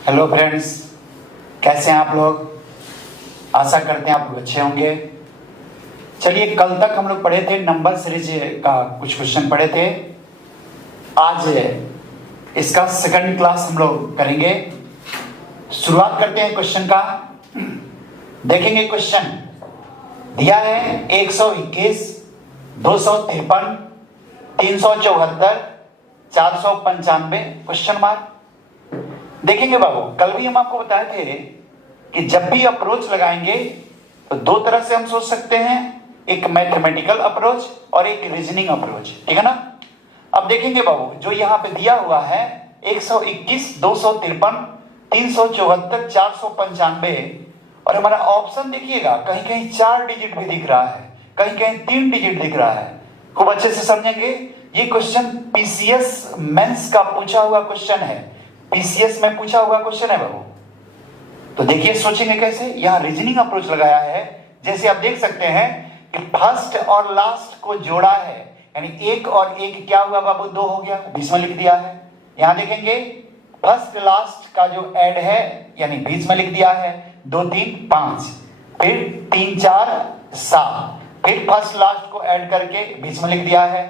Hello friends, कैसे हैं आप लोग। आशा करते हैं आप लोग अच्छे होंगे। चलिए, कल तक हम लोग पढ़े थे नंबर सीरीज का कुछ क्वेश्चन पढ़े थे। आज इसका सेकंड क्लास हम लोग करेंगे। शुरुआत करते हैं क्वेश्चन का। देखेंगे क्वेश्चन दिया है 121, 253, 374, 495 क्वेश्चन मार्क। देखेंगे बाबू, कल भी हम आपको बताए थे कि जब भी अप्रोच लगाएंगे तो दो तरह से हम सोच सकते हैं, एक मैथमेटिकल अप्रोच और एक रीजनिंग अप्रोच, ठीक है ना। अब देखेंगे बाबू, जो यहाँ पे दिया हुआ है 121, 253, 374, 495 और हमारा ऑप्शन देखिएगा, कहीं कहीं 4 डिजिट भी दिख रहा है, कहीं कहीं 3 डिजिट दिख रहा है। खूब अच्छे से समझेंगे। ये क्वेश्चन पीसीएस मेंस का पूछा हुआ क्वेश्चन है, पीसीएस में पूछा हुआ क्वेश्चन है बाबू। तो देखिए, सोचेंगे कैसे। यहाँ रीजनिंग अप्रोच लगाया है। जैसे आप देख सकते हैं कि फर्स्ट और लास्ट को जोड़ा है, यानी एक और एक क्या हुआ बाबू, 2 हो गया, बीच में लिख दिया है। यहाँ देखेंगे फर्स्ट लास्ट का जो ऐड है, यानी बीच में लिख दिया है, 2 3 5, फिर 3 4 7, फिर फर्स्ट लास्ट को ऐड करके बीच में लिख दिया है,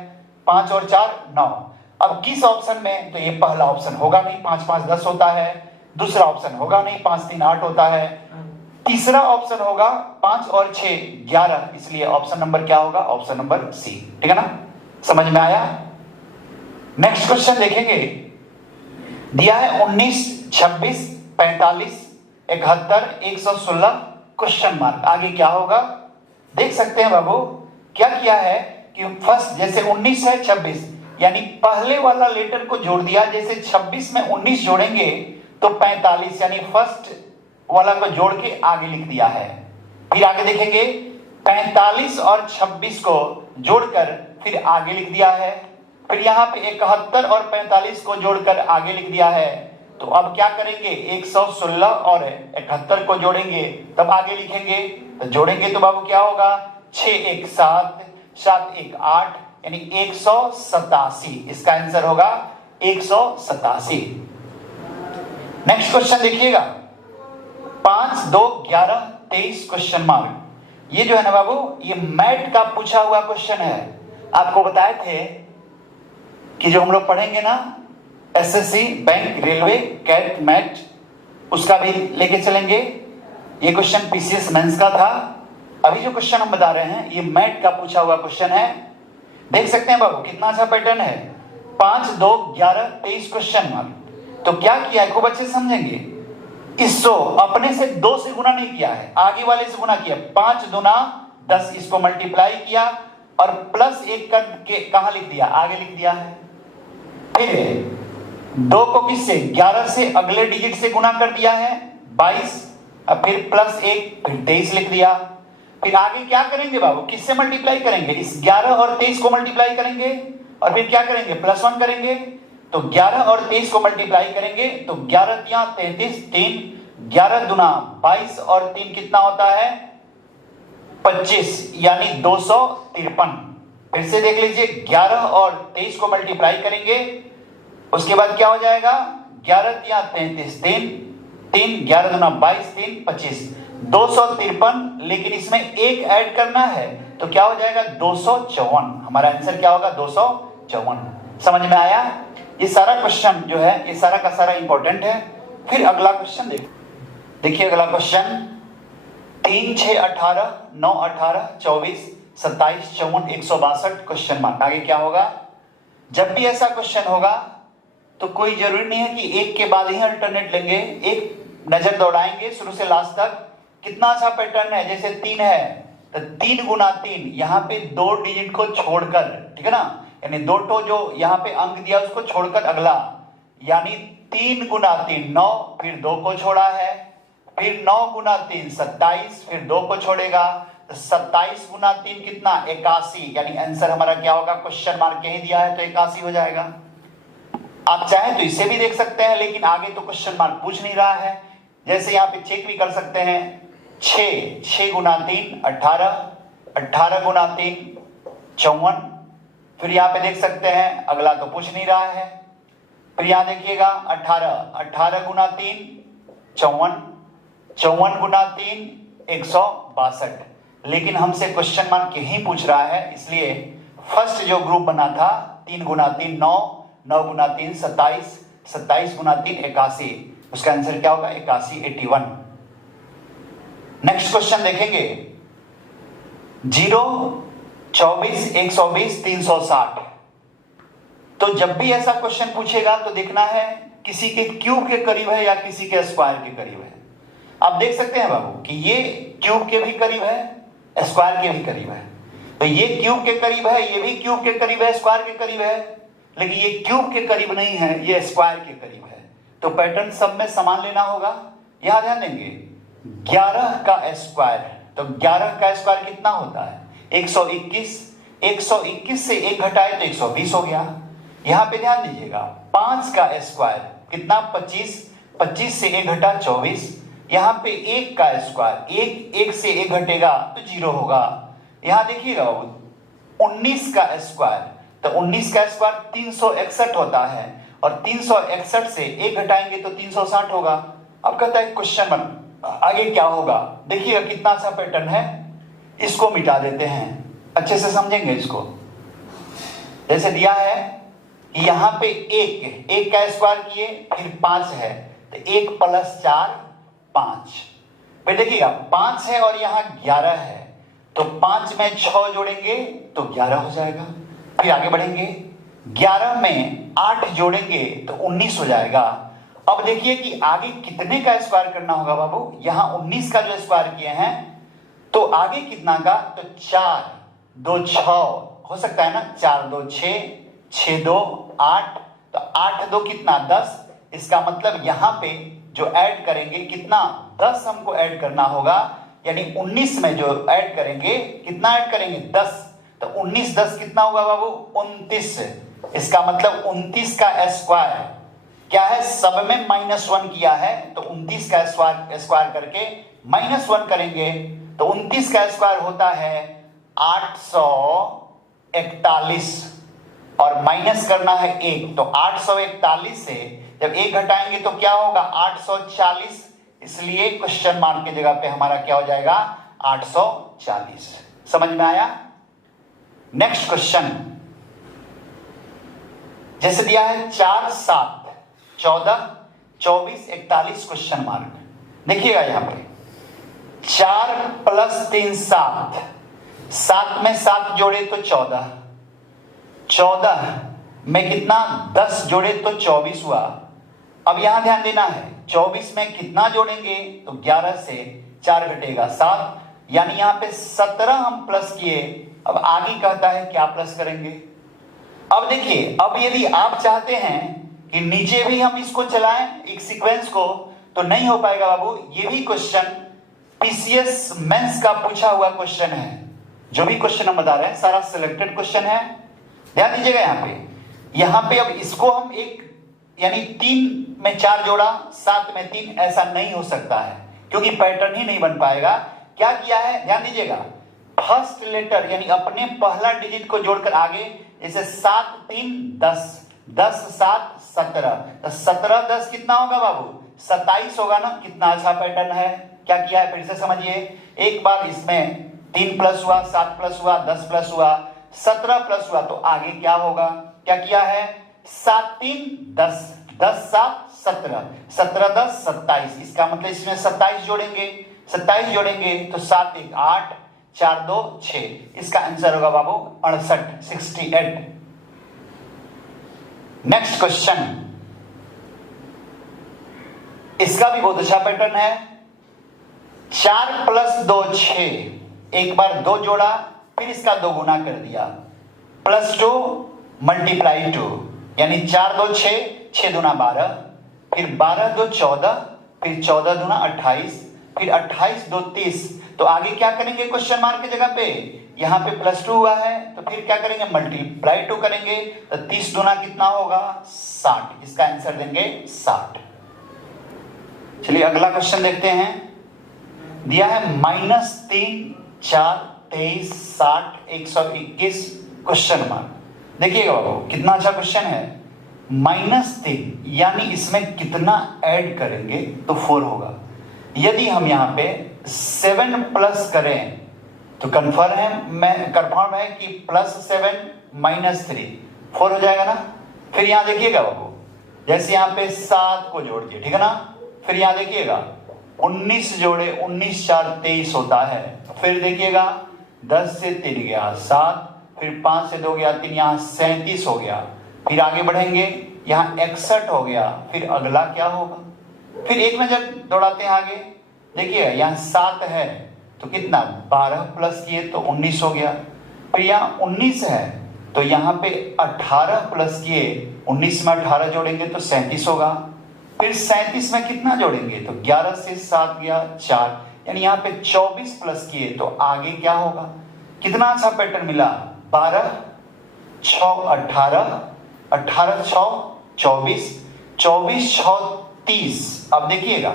5 और 4 9। अब किस ऑप्शन में, तो ये पहला ऑप्शन होगा नहीं, 5 5 10 होता है। दूसरा ऑप्शन होगा नहीं, 5 3 8 होता है। तीसरा ऑप्शन होगा 5 और 6 11, इसलिए ऑप्शन नंबर क्या होगा, ऑप्शन नंबर सी, ठीक है ना। समझ में आया। नेक्स्ट क्वेश्चन देखेंगे। दिया है 19, 26, 45, 71, 116 क्वेश्चन मार्क। आगे क्या होगा देख सकते हैं बाबू। क्या किया है कि फर्स्ट, जैसे 19 है 26, यानी पहले वाला लेटर को जोड़ दिया। जैसे 26 में 19 जोड़ेंगे तो 45, यानी फर्स्ट वाला को जोड़ के आगे लिख दिया है। फिर आगे देखेंगे 45 और 26 को जोड़कर फिर आगे लिख दिया है। फिर यहाँ पे 71 और 45 को जोड़कर आगे लिख दिया है। तो अब क्या करेंगे, 116 और 71 को जोड़ेंगे तब आगे लिखेंगे। तो जोड़ेंगे तो बाबू क्या होगा, 6 1 7, 7 1 8, यानी 187। इसका आंसर होगा 187। नेक्स्ट क्वेश्चन देखिएगा, 5 2 11 23 क्वेश्चन मार्क। ये जो है ना बाबू, ये मैट का पूछा हुआ क्वेश्चन है। आपको बताए थे कि जो हम लोग पढ़ेंगे ना, SSC, bank, railway, CAT, MAT, उसका भी लेके चलेंगे। ये क्वेश्चन पीसीएस मेंस का था। अभी जो क्वेश्चन हम बता रहे हैं ये मैट का पूछा हुआ क्वेश्चन है। देख सकते हैं बाबू, कितना अच्छा पैटर्न है। 5 2 11 23 क्वेश्चन मार्क। तो क्या किया है, खूब अच्छे से समझेंगे। इसको अपने से 2 से गुना नहीं किया है, आगे वाले से गुना किया। 5 दूना 10, इसको मल्टीप्लाई किया और प्लस 1 करके कहां लिख दिया, आगे लिख दिया है। फिर 2 को किससे, 11 से अगले डिजिट से गुना कर दिया है, 22, अब फिर प्लस 1, फिर 23 लिख दिया। फिर आगे क्या करेंगे बाबू, किससे मल्टीप्लाई करेंगे, इस 11 और 23 को मल्टीप्लाई करेंगे और फिर क्या करेंगे, +1 करेंगे। तो 11 और 23 को मल्टीप्लाई करेंगे तो 11 तिया 33, 3 11 दूना 22 और 3 कितना होता है, 25, यानी 253। फिर से देख लीजिए, 11 और 23 को मल्टीप्लाई करेंगे, उसके बाद क्या हो जाएगा, 11 तिया 33, 3 11 दूना 22, 3 25, 253। लेकिन इसमें एक ऐड करना है तो क्या हो जाएगा, 254। हमारा आंसर क्या होगा, 254। समझ में आया। ये सारा क्वेश्चन जो है, ये सारा का सारा इंपॉर्टेंट है। फिर अगला क्वेश्चन देखिए। अगला क्वेश्चन 3 6 18, 9 18, 24 27 54 162 क्वेश्चन मार्क। आगे क्या होगा। जब भी ऐसा क्वेश्चन होगा तो कोई जरूरी नहीं है कि एक के बाद ही अल्टरनेट लेंगे, एक नजर दौड़ाएंगे शुरू से लास्ट तक। कितना अच्छा पैटर्न है। जैसे 3 है तो 3 गुना 3, यहाँ पे 2 डिजिट को छोड़कर, ठीक है ना, यानी 2 तो जो यहाँ पे अंक दिया उसको छोड़कर अगला, यानी 3 गुना 3 9, फिर 2 को छोड़ा है, फिर 9 गुना 3 27, फिर 2 को छोड़ेगा तो 27 गुना 3 कितना, 81, यानी आंसर हमारा क्या होगा, क्वेश्चन मार्क यही दिया है तो 81 हो जाएगा। आप चाहें तो इसे भी देख सकते हैं, लेकिन आगे तो क्वेश्चन मार्क पूछ नहीं रहा है। जैसे यहाँ पे चेक भी कर सकते हैं, 6 गुना 3 18, 18 गुना 3 54। फिर यहाँ पे देख सकते हैं अगला तो पूछ नहीं रहा है। फिर यहां देखिएगा 18 गुना 3 54, 54 गुना 3 162। लेकिन हमसे क्वेश्चन मार्क यही पूछ रहा है, इसलिए फर्स्ट जो ग्रुप बना था 3 गुना 3 9, 9 गुना 3 27, 27 गुना 3 81, उसका आंसर क्या होगा 81 81। नेक्स्ट क्वेश्चन देखेंगे 0 24 120 360। तो जब भी ऐसा क्वेश्चन पूछेगा तो देखना है किसी के क्यूब के करीब है या किसी के स्क्वायर के करीब है। आप देख सकते हैं बाबू कि ये क्यूब के भी करीब है, स्क्वायर के भी करीब है। तो ये क्यूब के करीब है, ये भी क्यूब के करीब है, स्क्वायर के करीब है, लेकिन ये क्यूब के करीब नहीं है, ये स्क्वायर के करीब है। तो पैटर्न सब में समान लेना होगा। यहां ध्यान देंगे 11 का स्क्वायर, तो 11 का स्क्वायर कितना होता है 121, 121 से 1 घटाए तो 120 हो गया। यहां पे ध्यान दीजिएगा 5 का स्क्वायर कितना 25, 25 से 1 घटा 24। यहां पे 1 का स्क्वायर 1 से 1 घटेगा तो 0 होगा। यहां देखिएगा 19 का स्क्वायर, तो 19 का स्क्वायर 361 होता है और 361 से 1 घटाएंगे तो 360 होगा। अब कहता है क्वेश्चन आगे क्या होगा, देखिएगा कितना अच्छा पैटर्न है। इसको मिटा देते हैं, अच्छे से समझेंगे इसको। जैसे दिया है कि यहां पे 1 का स्क्वायर किए, फिर 5 है तो 1 + 4 5। फिर देखिएगा 5 है और यहां 11 है, तो 5 में 6 जोड़ेंगे तो 11 हो जाएगा। फिर आगे बढ़ेंगे 11 में 8 जोड़ेंगे तो 19 हो जाएगा। अब देखिए कि आगे कितने का स्क्वायर करना होगा बाबू। यहां 19 का जो स्क्वायर किए हैं तो आगे कितना का, तो 4 2 6 हो सकता है ना, 4 2 6, 6 2 8, तो 8 2 कितना 10। इसका मतलब यहां पे जो ऐड करेंगे कितना 10 हमको ऐड करना होगा, यानी 19 में जो ऐड करेंगे कितना ऐड करेंगे 10, तो 19 10 कितना होगा बाबू 29। इसका मतलब 29 का स्क्वायर क्या है, सब में -1 किया है, तो 29 का स्क्वायर करके -1 करेंगे तो 29 का स्क्वायर होता है 841 और माइनस करना है 1, तो 841 से जब 1 घटाएंगे तो क्या होगा 840, इसलिए क्वेश्चन मार्क की जगह पे हमारा क्या हो जाएगा 840। समझ में आया। नेक्स्ट क्वेश्चन जैसे दिया है 4 7 14 24 41 क्वेश्चन मार्क। देखिएगा यहां पे 4 + 3 7, 7 में 7 जोड़े तो 14, 14 में कितना 10 जोड़े तो 24 हुआ। अब यहां ध्यान देना है 24 में कितना जोड़ेंगे तो 11 से 4 घटेगा 7, यानी यहां पे 17 हम प्लस किए। अब आगे कहता है क्या प्लस करेंगे। अब देखिए, अब यदि आप चाहते हैं कि नीचे भी हम इसको चलाएं एक सीक्वेंस को, तो नहीं हो पाएगा बाबू। ये भी क्वेश्चन पीसीएस मेंस का पूछा हुआ क्वेश्चन है। जो भी क्वेश्चन हम बता रहे हैं सारा सिलेक्टेड क्वेश्चन है, ध्यान दीजिएगा। यहां पे अब इसको हम एक यानी 3 में 4 जोड़ा 7 में 3 ऐसा नहीं हो सकता है, क्योंकि पैटर्न ही नहीं बन पाएगा। क्या किया है ध्यान दीजिएगा, फर्स्ट लेटर यानी अपने पहला डिजिट को जोड़कर आगे, जैसे 7 3 10, 10 7 17, तो 17 10 कितना होगा बाबू 27 होगा ना। कितना अच्छा पैटर्न है। क्या किया है फिर से समझिए एक बार, इसमें 3 प्लस हुआ 7 प्लस हुआ 10 प्लस हुआ 17 प्लस हुआ, तो आगे क्या होगा। क्या किया है 7 3 10, 10 7 17, 17 10 27। इसका मतलब इसमें 27 जोड़ेंगे, 27 जोड़ेंगे तो 7 1 8, 4 2 6। इसका आंसर होगा बाबू 68 68। नेक्स्ट क्वेश्चन, इसका भी बहुत अच्छा पैटर्न है। 4 + 2 6, एक बार 2 जोड़ा फिर इसका 2 गुना कर दिया, +2 × 2, यानी 4 2 6, 6 दूना 12, फिर 12 2 14, फिर 14 दूना 28, फिर 28 2 30। तो आगे क्या करेंगे क्वेश्चन मार्क की जगह पे, यहां पे +2 हुआ है तो फिर क्या करेंगे × 2 करेंगे, तो 30 दूना कितना होगा 60। इसका आंसर देंगे 60। चलिए अगला क्वेश्चन देखते हैं। दिया है -3 4 23 60 121 क्वेश्चन मार्क। देखिएगा बाबू कितना अच्छा क्वेश्चन है। -3, यानी इसमें कितना ऐड करेंगे तो 4 होगा। यदि हम यहाँ पे 7 प्लस करें तो कंफर्म है कि +7 -3 4 हो जाएगा ना। फिर यहाँ देखिएगा बाबू, जैसे यहाँ पे 7 को जोड़ दिए, ठीक है ना। फिर यहाँ देखिएगा 19 जोड़े 19 4 23 होता है। फिर देखिएगा 10 से 3 गया 7, फिर 5 से 2 गया 3, यहाँ 37 हो गया। फिर आगे बढ़ेंगे, यहाँ 61 हो गया। फिर अगला क्या होगा, फिर एक नजर दौड़ाते हैं आगे, देखिए यहाँ 7 है तो कितना 12 प्लस किए तो 19 हो गया। फिर यहाँ 19 है तो यहाँ पे 18 प्लस किए, 19 में 18 जोड़ेंगे तो 37 होगा। फिर 37 में कितना जोड़ेंगे तो 11 से 7 गया 4, यानी यहाँ पे 24 प्लस किए तो आगे क्या होगा। कितना अच्छा पैटर्न मिला, 12 6 18, 18 6 24, 24 6 30। अब देखिएगा,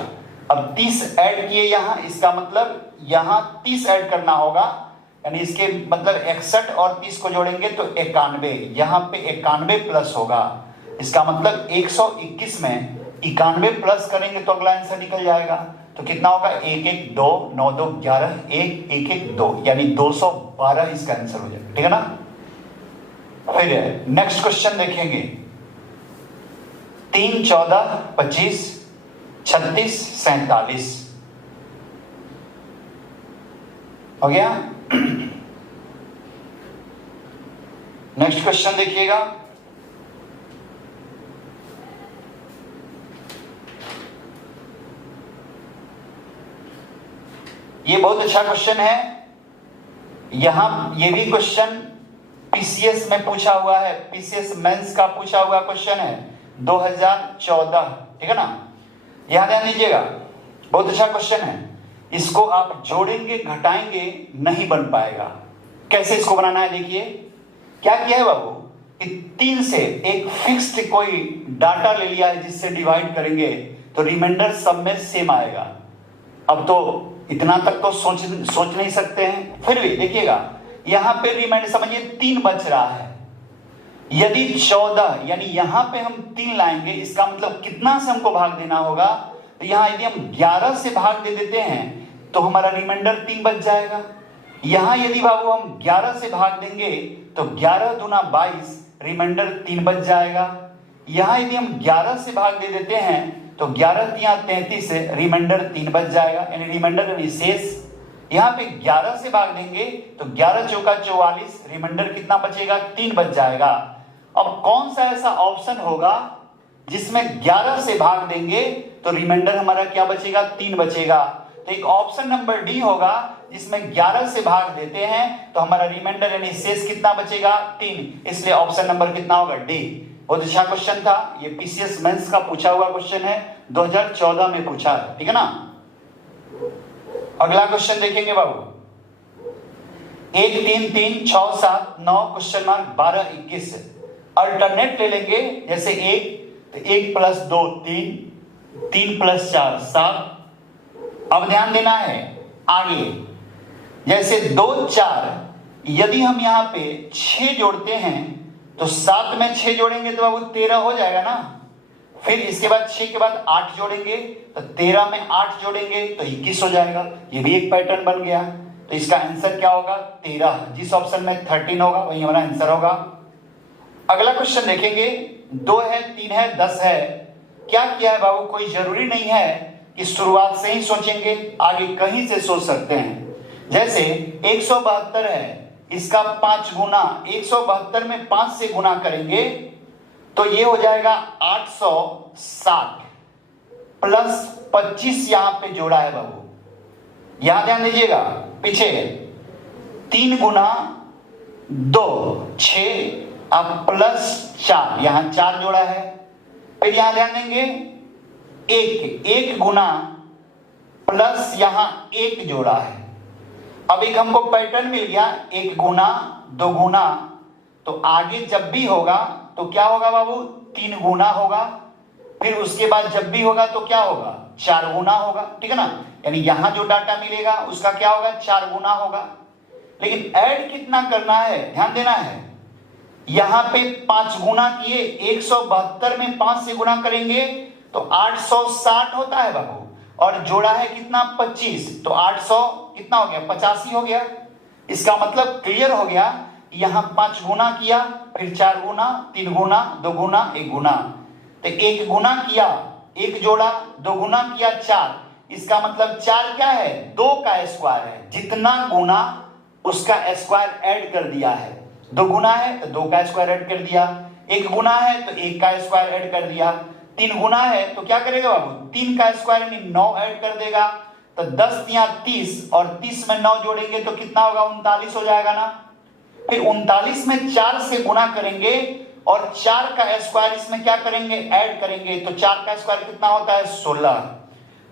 अब 30 ऐड किए यहाँ, इसका मतलब यहाँ 30 ऐड करना होगा, यानी इसके मतलब 61 और 30 को जोड़ेंगे तो 91, यहाँ पे 91 प्लस होगा। इसका मतलब 121 में 91 प्लस करेंगे तो अगला आंसर निकल जाएगा। तो कितना होगा 1 1 2 9 2 11 1 1 1 2, यानी 212 इसका आंसर हो जाएगा, ठीक है ना। फिर नेक्स्ट क्वेश्चन देखेंगे, 3 14 25 36 47 हो गया। नेक्स्ट क्वेश्चन देखिएगा, ये बहुत अच्छा क्वेश्चन है। यहां ये भी क्वेश्चन पीसीएस में पूछा हुआ है, पीसीएस मेंस का पूछा हुआ क्वेश्चन है 2014, ठीक है ना। यहां ध्यान दीजिएगा, बहुत अच्छा क्वेश्चन है। इसको आप जोड़ेंगे घटाएंगे नहीं बन पाएगा। कैसे इसको बनाना है, देखिए क्या किया है बाबू कि 3 से एक फिक्स्ड कोई डाटा ले लिया है जिससे डिवाइड करेंगे तो रिमाइंडर सब में सेम आएगा। अब तो इतना तक तो सोच नहीं सकते हैं, फिर भी देखिएगा यहां पे रिमाइंडर समझिए 3 बच रहा है। यदि 14 यानी यहां पे हम 3 लाएंगे, इसका मतलब कितना से हमको भाग देना होगा, तो यहां यदि हम 11 से भाग दे देते हैं तो हमारा रिमाइंडर 3 बच जाएगा। यहां यदि बाबू हम 11 से भाग देंगे तो 11 दूना 22, रिमाइंडर 3 बच जाएगा। यहां यदि हम 11 से भाग दे देते हैं तो 11 तिया 33 से रिमाइंडर 3 बच जाएगा, यानी रिमाइंडर यानी शेष। यहां पे 11 से भाग देंगे तो 11 चौका 44, रिमाइंडर कितना बचेगा 3 बच जाएगा। अब कौन सा ऐसा ऑप्शन होगा जिसमें 11 से भाग देंगे तो रिमाइंडर हमारा क्या बचेगा 3 बचेगा। तो एक ऑप्शन नंबर डी होगा जिसमें 11 से भाग देते हैं तो हमारा रिमाइंडर यानी शेष कितना बचेगा 3, इसलिए ऑप्शन नंबर कितना होगा डी। बहुत अच्छा क्वेश्चन था, ये पीसीएस मेंस का पूछा हुआ क्वेश्चन है, 2014 में पूछा है, ठीक है ना। अगला क्वेश्चन देखेंगे बाबू, 1 3 3 6 7 9 क्वेश्चन मार्क 12 21। अल्टरनेट ले लेंगे, जैसे 1 तो 1 प्लस 2 3, 3 प्लस 4 7। अब ध्यान देना है आगे, जैसे 2 4, यदि हम यहां पे 6 जोड़ते हैं तो 7 में 6 जोड़ेंगे तो बाबू 13 हो जाएगा ना। फिर इसके बाद 6 के बाद 8 जोड़ेंगे तो 13 में 8 जोड़ेंगे तो 21 हो जाएगा। ये भी एक पैटर्न बन गया। तो इसका आंसर क्या होगा 13, जिस ऑप्शन में 13 होगा वही हमारा आंसर होगा। अगला क्वेश्चन देखेंगे, 2 है 3 है 10 है। क्या किया है बाबू, कोई जरूरी नहीं है कि शुरुआत से ही सोचेंगे, आगे कहीं से सोच सकते हैं। जैसे 172 है, इसका 5 गुना 172 में 5 से गुना करेंगे तो ये हो जाएगा 860 प्लस 25 यहां पे जोड़ा है बाबू। यहां ध्यान दीजिएगा, पीछे 3 गुना 2 6 अब प्लस 4, यहां 4 जोड़ा है। फिर यहां ध्यान देंगे 1 गुना प्लस यहां 1 जोड़ा है। अब एक हमको पैटर्न मिल गया, 1 गुना 2 गुना, तो आगे जब भी होगा तो क्या होगा बाबू 3 गुना होगा। फिर उसके बाद जब भी होगा तो क्या होगा 4 गुना होगा, ठीक है ना। यानी यहां जो डाटा मिलेगा उसका क्या होगा 4 गुना होगा। लेकिन ऐड कितना करना है ध्यान देना है, यहां पे 5 गुना किए, 172 में 5 से गुना करेंगे तो 860 होता है बाबू, और जोड़ा है कितना 25, तो 800 कितना हो गया 85 हो गया। इसका मतलब क्लियर हो गया, यहां 5 गुना किया, फिर 4 गुना, 3 गुना, 2 गुना, 1 गुना, तो 1 गुना किया 1 जोड़ा, 2 गुना किया 4, इसका मतलब 4 क्या है 2 का स्क्वायर है, जितना गुना उसका स्क्वायर ऐड कर दिया है। 2 गुना है तो 2 का स्क्वायर ऐड कर दिया, 1 गुना है तो 1 का स्क्वायर ऐड कर दिया, 3 गुना है तो क्या करेगा बाबू 3 का स्क्वायर यानी 9 ऐड कर देगा, तो 10 या 30 और 30 में 9 जोड़ेंगे तो कितना होगा 39 हो जाएगा ना। फिर 39 में 4 से गुना करेंगे और 4 का स्क्वायर इसमें क्या करेंगे ऐड करेंगे, तो 4 का स्क्वायर कितना होता है 16,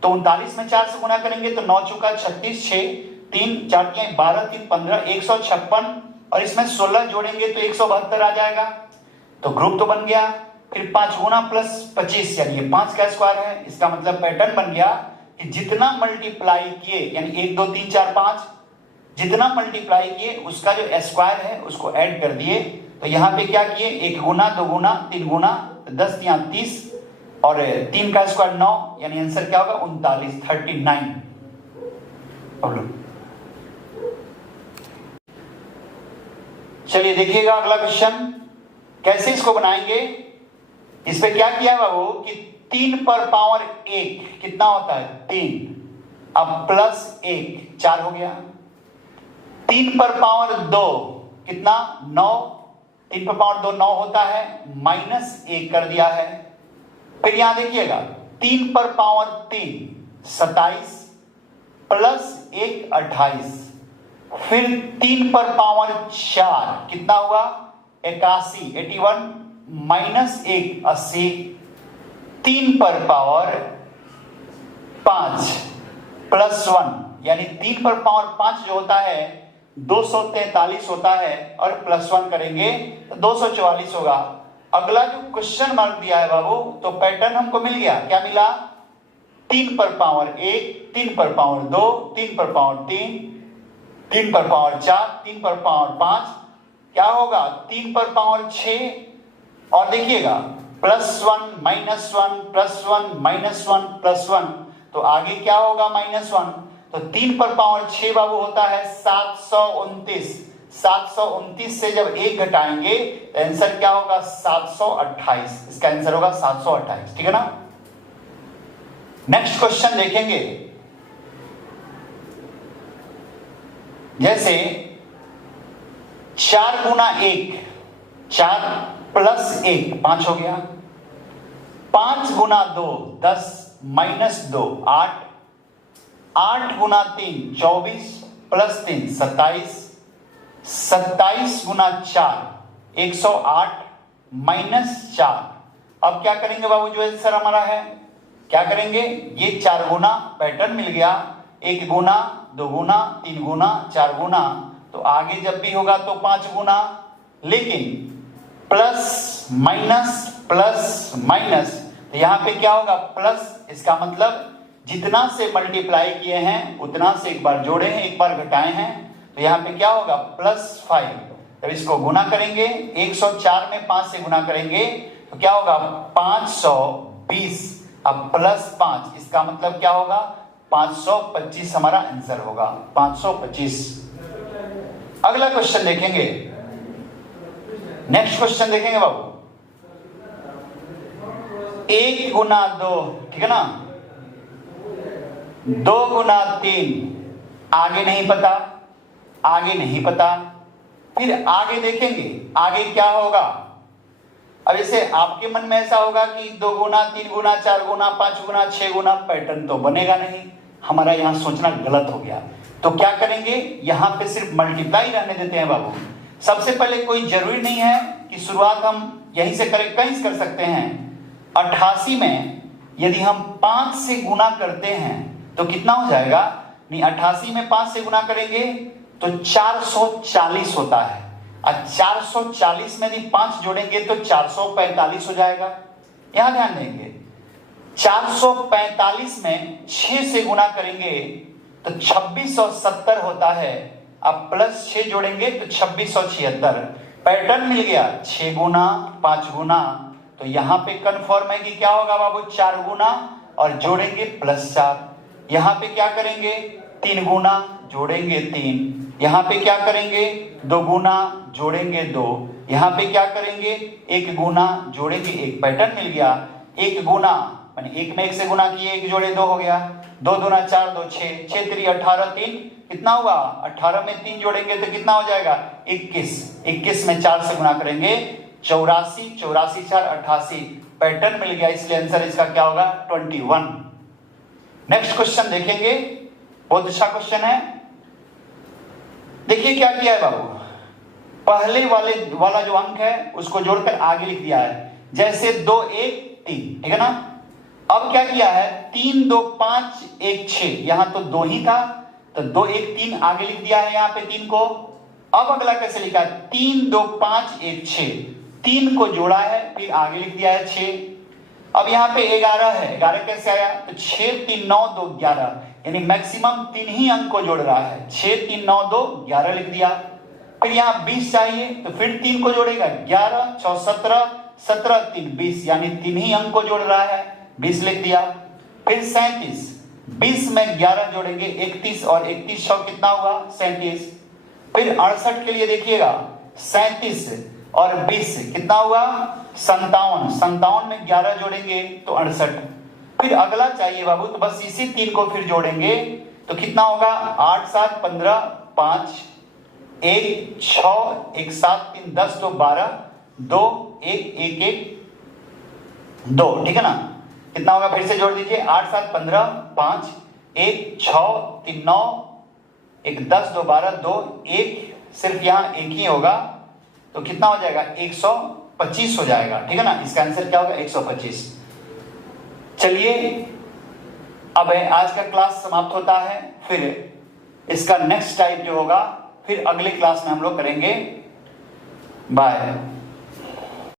तो 39 में 4 से गुना करेंगे तो 9 चौका 36, 6 3 4 12 3 15 156, और इसमें 16 जोड़ेंगे तो 172 आ जाएगा, तो ग्रुप तो बन गया। फिर 5 गुना प्लस 25 यानी 5 का स्क्वायर है, इसका मतलब पैटर्न बन गया कि जितना मल्टीप्लाई किए यानी 1 2 3 4 5 जितना मल्टीप्लाई किए उसका जो स्क्वायर है उसको ऐड कर दिए, तो यहाँ पे क्या किए 1 गुना 2 गुना 3 गुना 10 या 30 और 3 का स्क्वायर 9, यानी आंसर क्या होगा 39 39। चलिए देखिएगा अगला क्वेश्चन कैसे इसको बनाएंगे। इस पे क्या किया बाबू कि 3 पर पावर 1 कितना होता है 3, अब प्लस 1 4 हो गया, 3 पर पावर 2 कितना 9, 3 पर पावर 2 9 होता है, माइनस 1 कर दिया है। फिर यहां देखिएगा 3 पर पावर 3 27 प्लस 1 28, फिर 3 पर पावर 4 कितना हुआ 81 81 माइनस 1 80, 3 पर पावर 5 प्लस 1 यानी 3 पर पावर 5 जो होता है 243 होता है, और प्लस 1 करेंगे तो 244 होगा। अगला जो क्वेश्चन मार्क दिया है बाबू, तो पैटर्न हमको मिल गया, क्या मिला 3 पर पावर 1 3 पर पावर 2 3 पर पावर 3 3 पर पावर 4 3 पर पावर 5 क्या होगा 3 पर पावर 6, और देखिएगा plus 1 minus 1 plus 1 minus 1 plus 1, तो आगे क्या होगा माइनस 1, तो 3 पर पावर 6 बाबू होता है 729, 729 से जब 1 घटाएंगे तो आंसर क्या होगा 728, इसका आंसर होगा 728, ठीक है ना। नेक्स्ट क्वेश्चन देखेंगे, जैसे 4 गुना 1 4 प्लस 1 5 हो गया, 5 गुना 2 10 माइनस 2 8, 8 गुना 3 24 प्लस 3 27, 27 गुना 4 108 माइनस 4। अब क्या करेंगे बाबू जो आंसर हमारा है क्या करेंगे, ये 4 गुना पैटर्न मिल गया, 1 गुना 2 गुना 3 गुना 4 गुना, तो आगे जब भी होगा तो 5 गुना, लेकिन प्लस माइनस तो यहां पे क्या होगा प्लस, इसका मतलब जितना से मल्टीप्लाई किए हैं उतना से एक बार जोड़े हैं एक बार घटाए हैं, तो यहां पे क्या होगा प्लस 5। तब इसको गुना करेंगे 104 में 5 से गुना करेंगे तो क्या होगा 520, अब प्लस 5 इसका मतलब क्या होगा 525 हमारा आंसर होगा 525। अगला क्वेश्चन देखेंगे, नेक्स्ट क्वेश्चन देखेंगे बाबू, 1 गुना 2 ठीक है ना, 2 गुना 3 आगे नहीं पता, फिर आगे देखेंगे आगे क्या होगा। अब इसे आपके मन में ऐसा होगा कि 2 गुना 3 गुना 4 गुना 5 गुना 6 गुना, पैटर्न तो बनेगा नहीं, हमारा यहां सोचना गलत हो गया। तो क्या करेंगे, यहां पे सिर्फ मल्टीप्लाई रहने देते हैं बाबू। सबसे पहले कोई जरूरी नहीं है कि शुरुआत हम यहीं से करें, कहीं से कर सकते हैं। 88 में यदि हम 5 से गुना करते हैं तो कितना हो जाएगा, नहीं 88 में 5 से गुना करेंगे तो 440 होता है, और 440 में यदि 5 जोड़ेंगे तो 445 हो जाएगा। यहां ध्यान देंगे 445 में 6 से गुना करेंगे तो 2670 होता है, अब प्लस 6 जोड़ेंगे तो 2676, पैटर्न मिल गया 6 गुना 5 गुना, तो यहां पे कन्फर्म है कि क्या होगा बाबू 4 गुना और जोड़ेंगे +4। यहां पे क्या करेंगे 3 गुना जोड़ेंगे 3, यहां पे क्या करेंगे 2 गुना जोड़ेंगे 2, यहां पे क्या करेंगे 1 गुना जोड़ेंगे 1। पैटर्न मिल गया 1 गुना माने 1 में 1 से गुना किए 1 जोड़े 2 हो गया, 2 दूना 4 2 6, 6 3 18 3 कितना हुआ 18 में 3 जोड़ेंगे तो कितना हो जाएगा 21, 21 में 4 से गुना करेंगे 84, 84 4 88। पैटर्न मिल गया, इसलिए आंसर इसका क्या होगा 21। नेक्स्ट क्वेश्चन देखेंगे, बहुत अच्छा क्वेश्चन है। देखिए क्या किया है बाबू, पहले वाला जो अंक है उसको जोड़कर आगे लिख दिया है, जैसे 2 1 3, ठीक है ना। अब क्या किया है 3 2 5 1 6, यहां तो 2 ही था तो 2 1 3 आगे लिख दिया है यहाँ पे 3 को। अब अगला कैसे लिखा 3 2 5 1 6, 3 को जोड़ा है फिर आगे लिख दिया है 6। अब यहाँ पे 11 है, 11 कैसे आया तो 6 3 9 2 11, यानी मैक्सिमम 3 ही अंक को जोड़ रहा है, 6 3 9 2 11 लिख दिया। फिर यहाँ 20 चाहिए तो फिर 3 को जोड़ेगा 11 6 17, 17 3 20, यानी 3 ही अंक को जोड़ रहा है 20 लिख दिया। फिर 37, 20 में 11 जोड़ेंगे 31 और 31 6 कितना हुआ 37। फिर 68 के लिए देखिएगा 37 और 20 कितना हुआ 57, 57 में 11 जोड़ेंगे तो 68। फिर अगला चाहिए बाबू, तो बस इसी 3 को फिर जोड़ेंगे तो कितना होगा 8 7 15 5 1 6 1 7 3 10 2 12 2 1 1 1 2, ठीक है ना। कितना होगा फिर से जोड़ दीजिए 8 7 15 5 1 6 3 9 1 10 2 12 2 1, सिर्फ यहाँ 1 ही होगा तो कितना हो जाएगा 125 हो जाएगा, ठीक है ना। इसका आंसर क्या होगा 125। चलिए अब आज का क्लास समाप्त होता है, फिर इसका नेक्स्ट टाइप जो होगा फिर अगले क्लास में हम लोग करेंगे। बाय।